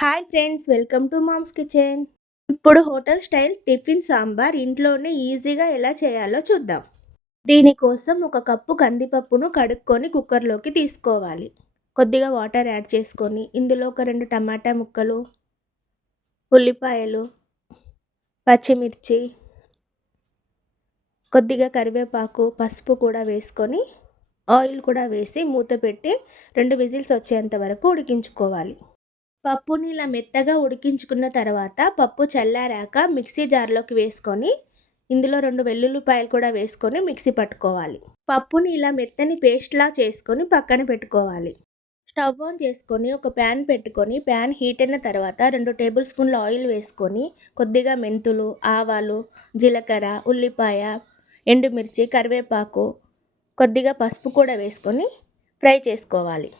Hi friends, welcome to mom's kitchen. ఇప్పుడు hotel style tiffin sambar ఇంట్లోనే ఈజీగా ఎలా చేయాలో చూద్దాం. దీనికోసం ఒక కప్పు కందిపప్పును కడుక్కొని కుక్కర్లోకి తీసుకోవాలి. కొద్దిగా వాటర్ యాడ్ చేసుకొని ఇందులో ఒక 2 టమాటా ముక్కలు, ఉల్లిపాయలు, పచ్చిమిర్చి, కొద్దిగా కరివేపాకు, పసుపు కూడా వేసుకొని ఆయిల్ కూడా వేసి మూత పెట్టి 2 విజిల్స్ వచ్చేంత వరకు ఉడికించుకోవాలి. పప్పుని ఇలా మెత్తగా ఉడికించుకున్న తర్వాత పప్పు చల్లారాక మిక్సీ జార్లోకి వేసుకొని ఇందులో 2 వెల్లుల్లిపాయలు కూడా వేసుకొని మిక్సీ పట్టుకోవాలి. పప్పుని ఇలా మెత్తని పేస్ట్లా చేసుకొని పక్కన పెట్టుకోవాలి. స్టవ్ ఆన్ చేసుకొని ఒక ప్యాన్ పెట్టుకొని ప్యాన్ హీట్ అయిన తర్వాత 2 టేబుల్ స్పూన్ల ఆయిల్ వేసుకొని కొద్దిగా మెంతులు, ఆవాలు, జీలకర్ర, ఉల్లిపాయ, ఎండుమిర్చి, కరివేపాకు, కొద్దిగా పసుపు కూడా వేసుకొని ఫ్రై చేసుకోవాలి.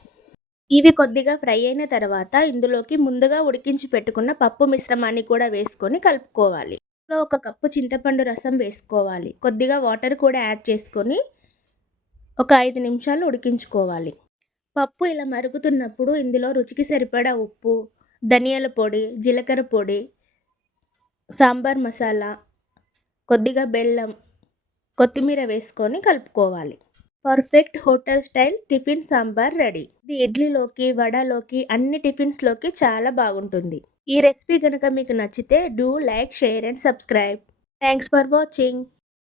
ఇవి కొద్దిగా ఫ్రై అయిన తర్వాత ఇందులోకి ముందుగా ఉడికించి పెట్టుకున్న పప్పు మిశ్రమాన్ని కూడా వేసుకొని కలుపుకోవాలి. ఇందులో ఒక కప్పు చింతపండు రసం వేసుకోవాలి. కొద్దిగా వాటర్ కూడా యాడ్ చేసుకొని ఒక 5 నిమిషాలు ఉడికించుకోవాలి. పప్పు ఇలా మరుగుతున్నప్పుడు ఇందులో రుచికి సరిపడా ఉప్పు, ధనియాల పొడి, జీలకర్ర పొడి, సాంబార్ మసాలా, కొద్దిగా బెల్లం, కొత్తిమీర వేసుకొని కలుపుకోవాలి. Perfect hotel style tiffin sambar ready. ఇది ఇడ్లీలోకి, వడలోకి, అన్ని టిఫిన్స్లోకి చాలా బాగుంటుంది. ఈ రెసిపీ కనుక మీకు నచ్చితే do like, share and subscribe. Thanks for watching.